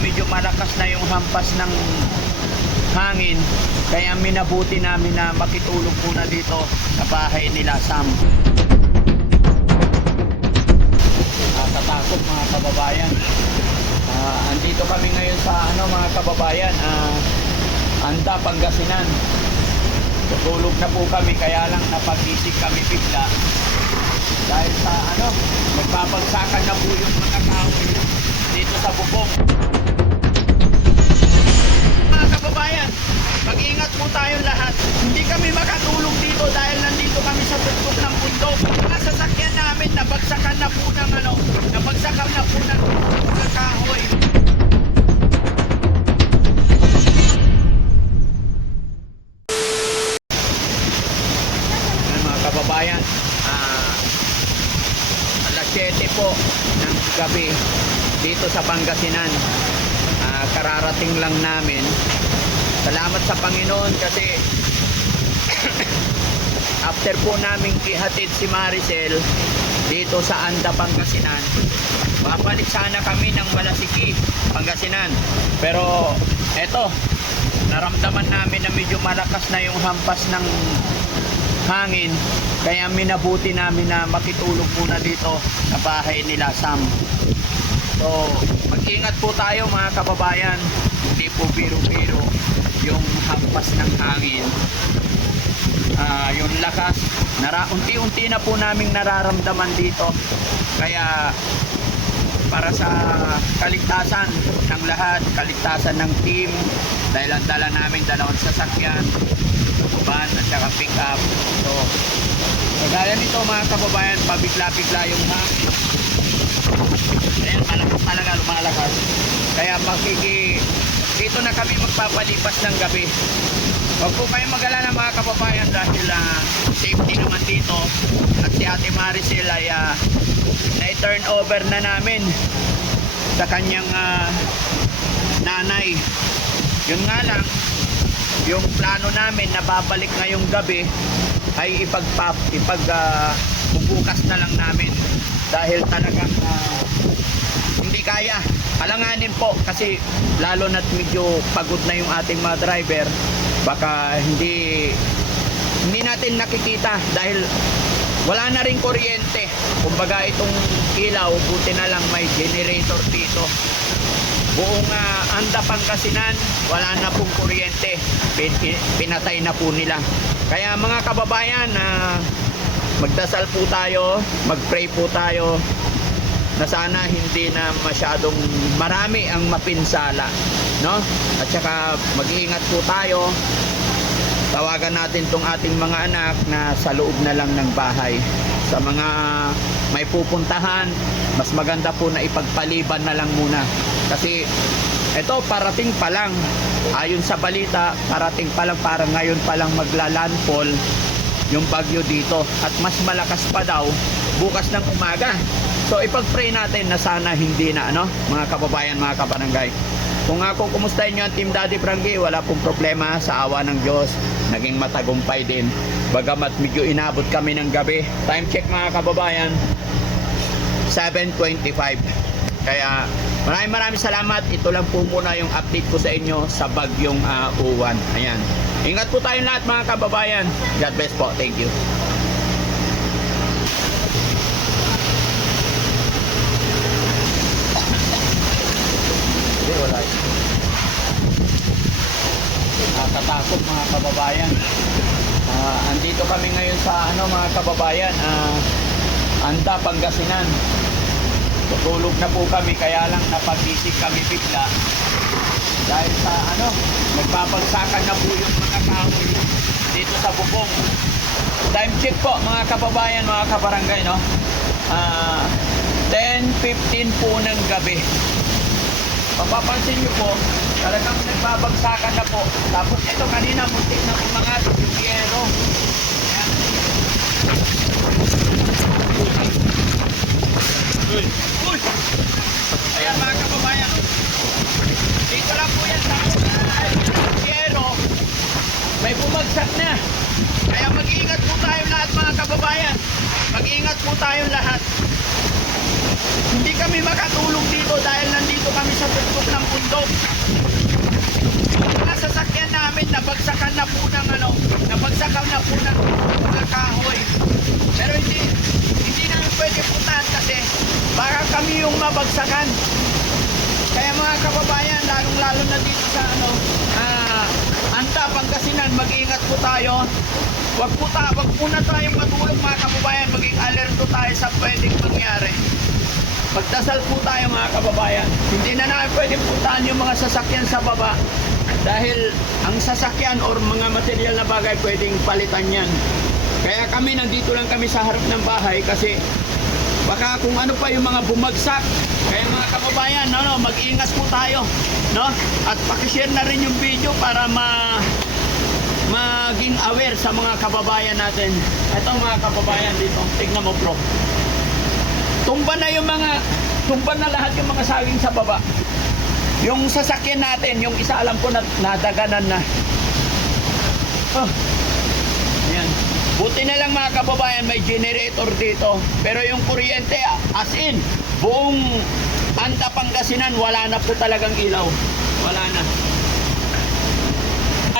medyo malakas na yung hampas ng hangin. Kaya minabuti namin na makitulog muna dito sa bahay nila Sam. Nakatakot mga kababayan. Andito kami ngayon sa mga kababayan, Anda, Pangasinan. Tutulog na po kami, kaya lang napagising kami bigla dahil sa nagbabagsakan na po yung mga kahoy dito sa bubong. Mga kababayan, mag-ingat po tayong lahat. Hindi kami makatulog dito dahil nandito kami sa tuktok ng bundok. Mga sasakyan namin nabagsakan na po ng nabagsakan na po ng mga kahoy. Kababayan, alas 7 po ng gabi dito sa Pangasinan. Kararating lang namin. Salamat sa Panginoon kasi after po namin ihatid si Maricel dito sa Anda, Pangasinan, babalik sana kami ng Malasiki, Pangasinan. Pero eto, naramdaman namin na medyo malakas na yung hampas ng hangin, kaya minabuti namin na makitulog muna dito sa bahay nila Sam. So mag-ingat po tayo mga kababayan, hindi po biro-biro yung hampas ng hangin. Yung lakas, unti-unti na po naming nararamdaman dito, kaya para sa kaligtasan ng lahat, kaligtasan ng team, dahil ang dala namin dalawang sasakyan, van at saka pick up. So kagaya nito mga kababayan, pabigla-bigla yung hangin. Ayan, malakas talaga, lumalakas. Kaya dito na kami magpapalipas ng gabi. Huwag po kayong mag-alala mga kababayan dahil safety naman dito. At si Ate Maricel ay na-turn over na namin sa kanyang nanay. Yun nga lang, yung plano namin na babalik ngayong gabi ay bubukas na lang namin dahil talagang hindi kaya. Alanganin po kasi lalo na't medyo pagod na yung ating mga driver. Baka hindi natin nakikita dahil wala na rin kuryente. Kumbaga itong ilaw, buti na lang may generator dito. Buong Anda, Pangasinan, wala na pong kuryente. Pinatay na po nila. Kaya mga kababayan, magdasal po tayo, magpray po tayo na sana hindi na masyadong marami ang mapinsala, no? At saka mag-iingat po tayo. Tawagan natin tong ating mga anak na sa loob na lang ng bahay. Sa mga may pupuntahan, mas maganda po na ipagpaliban na lang muna. Kasi ito parating pa lang. Ayon sa balita, parating pa lang, parang ngayon pa lang magla-landfall yung bagyo dito. At mas malakas pa daw bukas ng umaga. So ipag-pray natin na sana hindi na, mga kababayan, mga kabarangay. Kung ako kumustahin nyo ang Team Daddy Frankie, wala pong problema, sa awa ng Diyos naging matagumpay din, bagamat medyo inabot kami ng gabi. Time check mga kababayan, 7:25. Kaya maraming salamat. Ito lang po muna yung update ko sa inyo sa bagyong Uwan. Ayan, ingat po tayong lahat mga kababayan. God bless po. Thank you. Wala. Nakatakot mga kababayan. Andito kami ngayon sa mga kababayan, Anda, Pangasinan. Tutulog na po kami, kaya lang napagising kami bigla dahil sa nagbabagsakan na po yung mga kahoy dito sa bubong. Time check po mga kababayan, mga kabarangay, 10:15 po ng gabi. Mapapansin nyo po, talagang nagbabagsakan na po. Tapos ito kanina, muntik na mga tubyero. Ayan mga kababayan, dito lang po yan sa tubyero. May bumagsak na. Kaya mag-iingat po tayo lahat mga kababayan. Mag-iingat po tayo lahat. Hindi kami makatulog dito dahil nandito kami sa tuktok ng bundok. sa Anta, Pangasinan, mag-ingat po tayo. Wag muna tayong matulog mga kababayan, maging alerto tayo sa pwedeng mangyari. Magdasal po tayo mga kababayan. Hindi na namin pwedeng puntahan yung mga sasakyan sa baba dahil ang sasakyan or mga material na bagay pwedeng palitan yan. Kaya kami nandito lang kami sa harap ng bahay kasi baka kung ano pa yung mga bumagsak. Kaya mga kababayan, mag-ingat po tayo, no? At paki-share na rin yung video para maging aware sa mga kababayan natin. Ito mga kababayan dito, tignan mo bro. Tumba na lahat yung mga saging sa baba. Yung sasakyan natin, yung isa alam ko na nadaganan na. Ayan. Buti na lang mga kababayan, may generator dito. Pero yung kuryente, as in, buong Anta, Pangasinan, wala na po talagang ilaw. Wala na.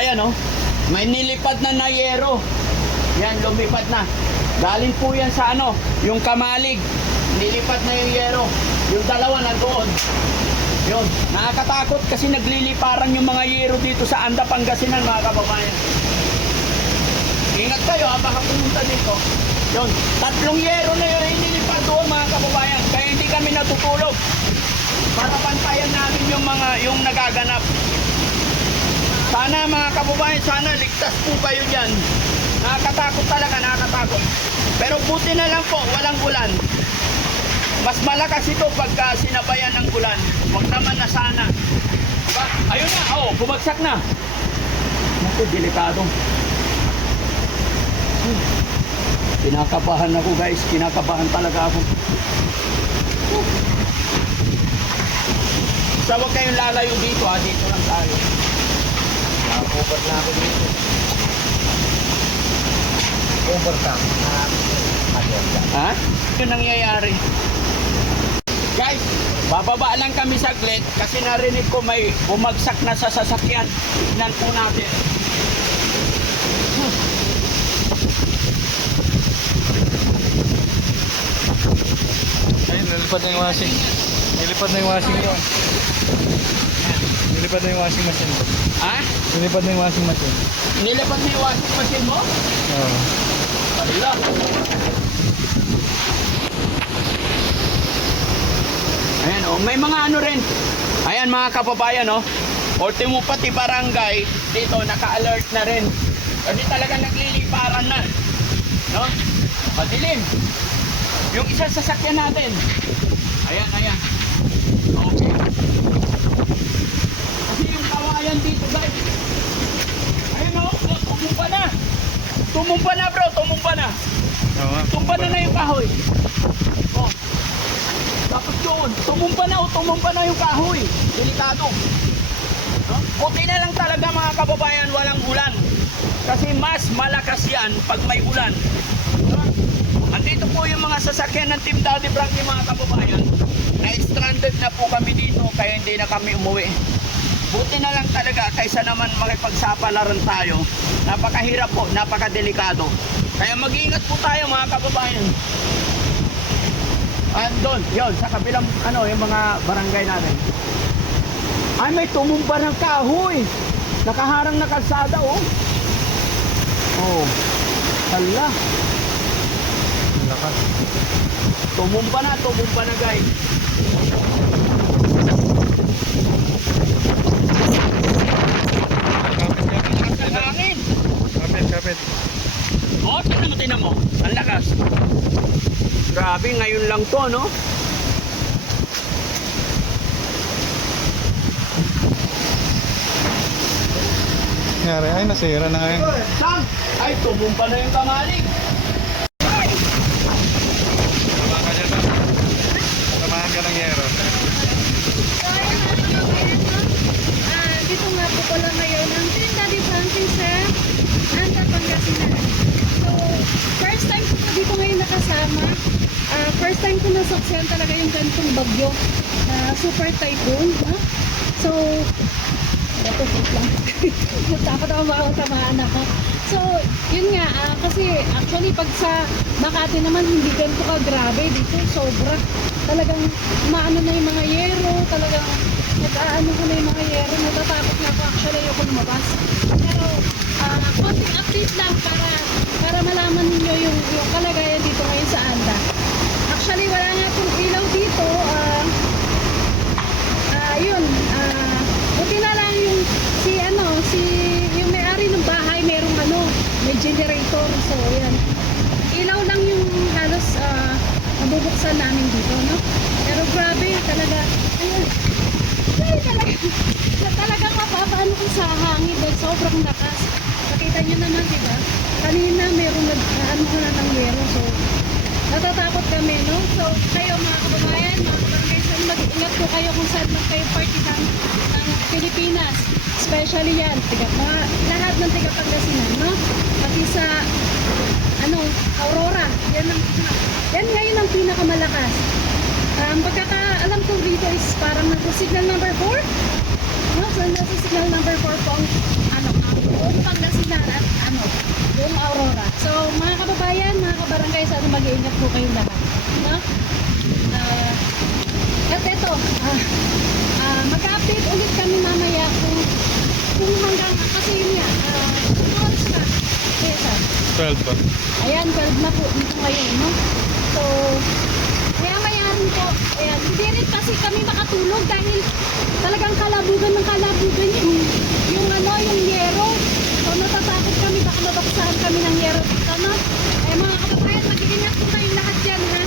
Ayan may nilipad na yero. Yan, lumipad na. Galing po yan sa yung Kamalig. Nilipad na yung yero. Yung dalawa nandoon. Yun, nakakatakot kasi nagliliparan yung mga yero dito sa Anta, Pangasinan mga kababayan. Ingat kayo baka pumunta dito. Yun, 3 yero na yun inilipad doon mga kababayan. Kaya hindi kami natutulog. Para pantayan namin yung nagaganap. Sana mga kababayan, sana ligtas po kayo dyan. Nakakatakot talaga, nakakatakot. Pero buti na lang po, walang ulan. Mas malakas ito pagka sinabayan ng ulan. Huwag naman na sana. Diba? Ayun na, bumagsak na. Naku, delikado. Kinakabahan ako guys, kinakabahan talaga ako. So huwag kayong lalayo dito dito lang tayo. Over na ako dito. Over ka. Ha? Yung nangyayari. Guys, bababa lang kami saglit kasi narinig ko may bumagsak na sa sasakyan. Tingnan po natin. Ayun, nilipad na yung washing. Nilipad na yung washing ko. Nilipad na yung washing machine. Ha? Nilipad na yung washing machine. Nilipad na yung washing machine mo? Oo. Alila. Ayan may mga rin. Ayan mga kababayan Ultimo pati barangay dito naka-alert na rin. Kasi talaga nagliliparan na. No? Madilim. Yung isa sasakyan natin. Ayan. Okay. Kasi yung kawayan dito guys. Ayun tumumpa na. Tumumpa na bro, tumumpa na. Tumumpa na yung kahoy. Tapos yun, tumumpa na yung kahoy. Delikado. Buti na lang talaga mga kababayan, walang ulan. Kasi mas malakas yan pag may ulan. Andito po yung mga sasakyan ng Team Daddy Frankie mga kababayan. Na-stranded na po kami dito kaya hindi na kami umuwi. Buti na lang talaga kaysa naman makipagsapalaran tayo. Napakahirap po, napakadelikado. Kaya mag-iingat po tayo mga kababayan. Andun, yun, sa kabilang yung mga barangay natin. Ay, may tumumba ng kahoy. Nakaharang na kalsada Hala. Lakas. Tumumba na guys. Hangin. Kapit. Tingnan mo. Ang lakas. Grabe, ngayon lang to, Nangyari, ay nasira na ngayon. Saan? Ay, tumumpa na yung Kamalig. Samahan ka dyan. Samahan ka ng yero. Dito nga po pala ngayon ang Team Daddy Frankie sa Anta, Pangasinan. So, first time ko na dito ngayon nakasama. First time ko nasaksihan talaga yung ganitong bagyo. Super typhoon. So, ito lang. Takot ako makakatamaan ako. So, yun nga, kasi actually pag sa Makati naman hindi ganito ka grabe dito, sobra. Talagang maano na yung mga yero, talagang ano ko na yung mga yero. Natatakot na ako actually ayoko lumabas. Pero konting update lang para malaman niyo yung kalagayan dito ngayon sa Anda. Actually wala nga pong ilaw dito. Yun. Buti na lang yung yung may-ari ng bahay merong may generator. So ayan. Ilaw lang yung halos mabubuksan namin dito, no? Pero grabe talaga. Ayun. Talagang mapapaano ko sa hangin dahil sobrang lakas. Nakita nyo naman, di ba? Kanina merong nag-ano ko na ng yero. So, natatakot kami, no? So, kayo mga kababayan, mga kabarangay, saan mag-ingat po kayo kung saan man kayo party ng Pilipinas. Especially yan, lahat ng tiga Pangasinan, no? Pati sa, Aurora. Yan ngayon ang pinakamalakas. Pagkakaalam ko dito is parang nasa signal number 4. No? So, nasa signal number 4 po ang buong Pangasinan at buong Aurora. So, mga kababayan, mga kabarangay, sana mag-iingat po kayong lahat. No? At ito, mag-update ulit kami mamaya kung hanggang, kasi yun nga, oras na. Cesar. 12 pa. Ayan, 12 na po dito ngayon, no? So, kaya mayarin po, ayan, hindi rin kasi kami makatulog dahil talagang kalabugan yung yero. So, natatakot kami, baka mabaksahan kami ng yero dito, no? Eh, mga kababayan, mag-iingat po kayong lahat dyan, ha?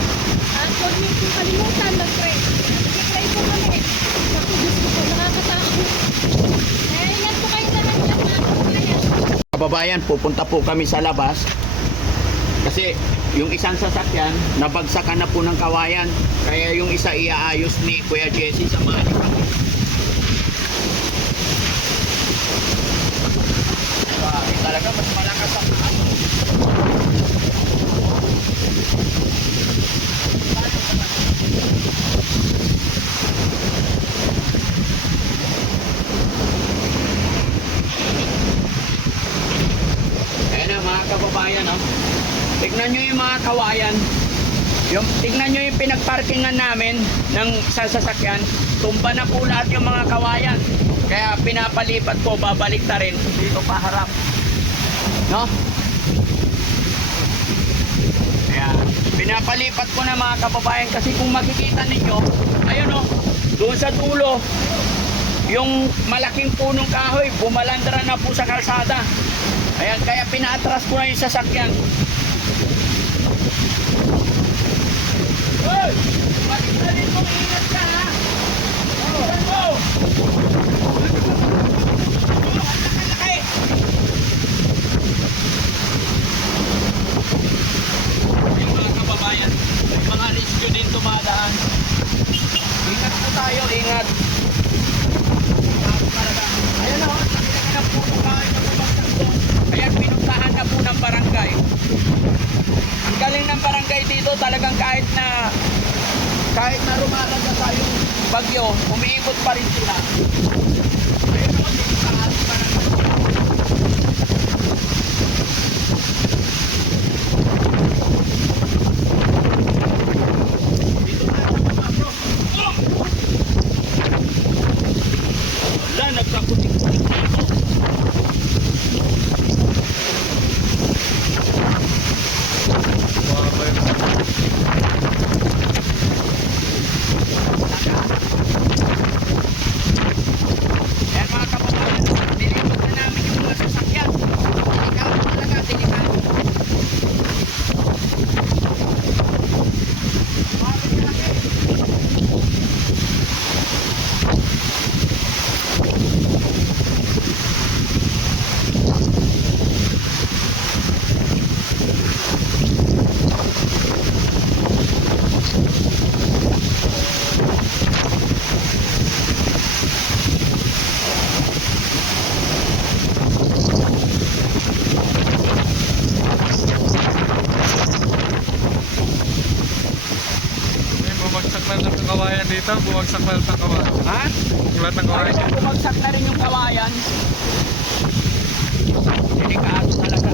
At huwag niyo po kalimutan, mag-pray. Mag-pray po kami. Naku, Diyos ko po, nakakatakot. Eh, ingat po kayo lahat dyan, mga kababayan. Kababayan, pupunta po kami sa labas kasi yung isang sasakyan nabagsakan na po ng kawayan, kaya yung isa iaayos ni Kuya Jesse sa mga kami. Talaga mas malakas ang mga kababayan, tignan nyo yung mga kawayan, tignan nyo yung pinagparkingan namin ng sasakyan, tumba na po lahat yung mga kawayan, kaya pinapalipat ko, babalik na rin dito pa harap, no? Kaya pinapalipat ko na mga kababayan, kasi kung makikita ninyo, ayun doon sa dulo yung malaking punong kahoy, bumalandra na po sa kalsada. Ayan, kaya pinaatras ko na yung sasakyan. Hoy! Balik mo, ingat ka, ha? Balikan mo! Yung mga kababayan, may mga rescue din tumadaan. Ingat po tayo, ingat. Ayan na, nakilagay na po ng kahoy na bumagsak doon. Ayan, pinuntahan na po ng barangay. Ang galing ng barangay dito, talagang kahit na rumaraga tayong bagyo, umiikot pa rin sila. Ayun o, dito sa ating barangay. Dito na sa mga bro. Wala, nagkaputik-putik dito. Ayan mga kababayan, nilipot na namin yung mga sasakyan. Ikaw talaga, delikado. Bumagsak na ng kawayan dito, bumagsak na ng kawayan. Ha? Lahat ng kawayan. Talagang bumagsak na rin yung kawayan. Delikado talaga.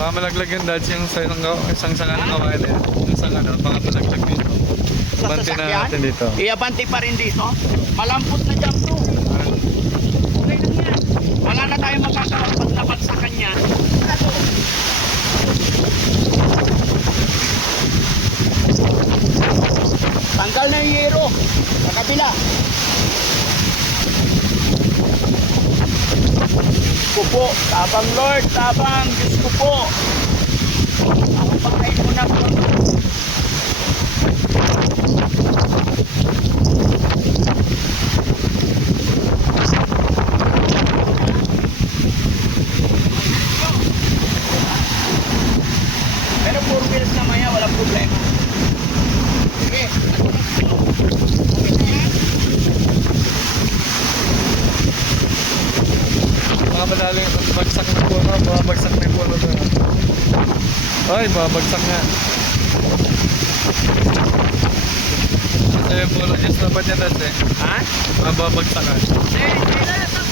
Baka malaglag yung dads yung isang sanga ng kawayan eh. Yung sanga baka malaglag dito. Sa Abanti na sasakyan, natin dito. iabanti pa rin dito. Malampot na dyan to. ko po. Tabang Lord, tabang. Diyos ko po. Ako pa kayo muna po. Pero 4 wheels na maya, walang problema. Sige. Okay na yan. Mga madali, bagsak na po na, babagsak na po na. Ay, babagsak nga. Ito yung puno niya, dapat niya dati. Ha? Mababagsak ka.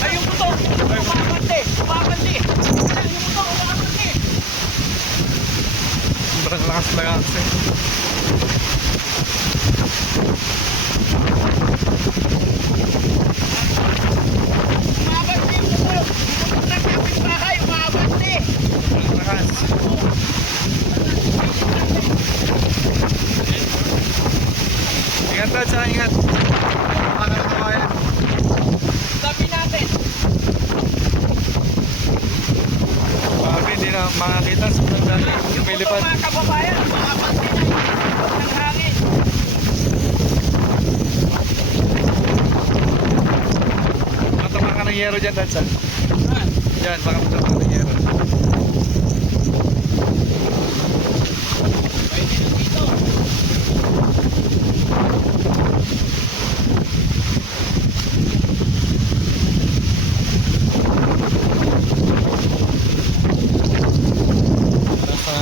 Ay, yung buto! Umakante! Umakante! Yung buto, umakante! Sobrang lakas na kasi. Umakante yung buto! Yung buto ng kapitbahay, umakante! Sobrang lakas. Ingat na, tsaka ingat. Mga kabayan. Sabi natin! Bakit hindi na makakita sa dali. Yung buto, Lumilipad. mga kababayan, umakante na yung buto ng hangin. Matama ka ng yero dyan, Tatsan. Ha? Yan, baka matama ka ng yero. Pwede na dito. Para sa...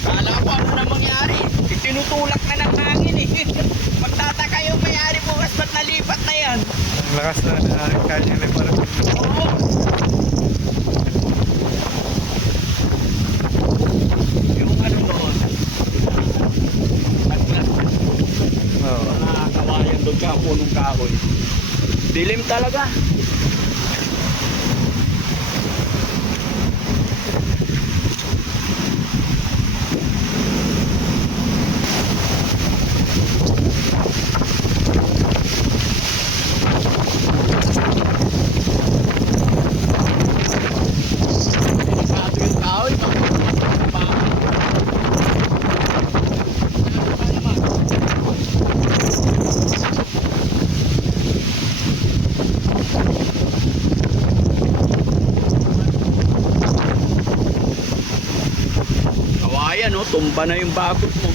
Kala ko ano na mangyari. Tinutulak na ng hangin eh. Magtataka yung may-ari bukas ba't nalipat na yan? Ang lakas na kaya niya lang para. Oo. Yung ano noon. Oo. Mga kawayan doon ka, punong kahoy. Dilim talaga. Delikado yung kahoy. Kawayan, no? Tumba na yung bakod mo.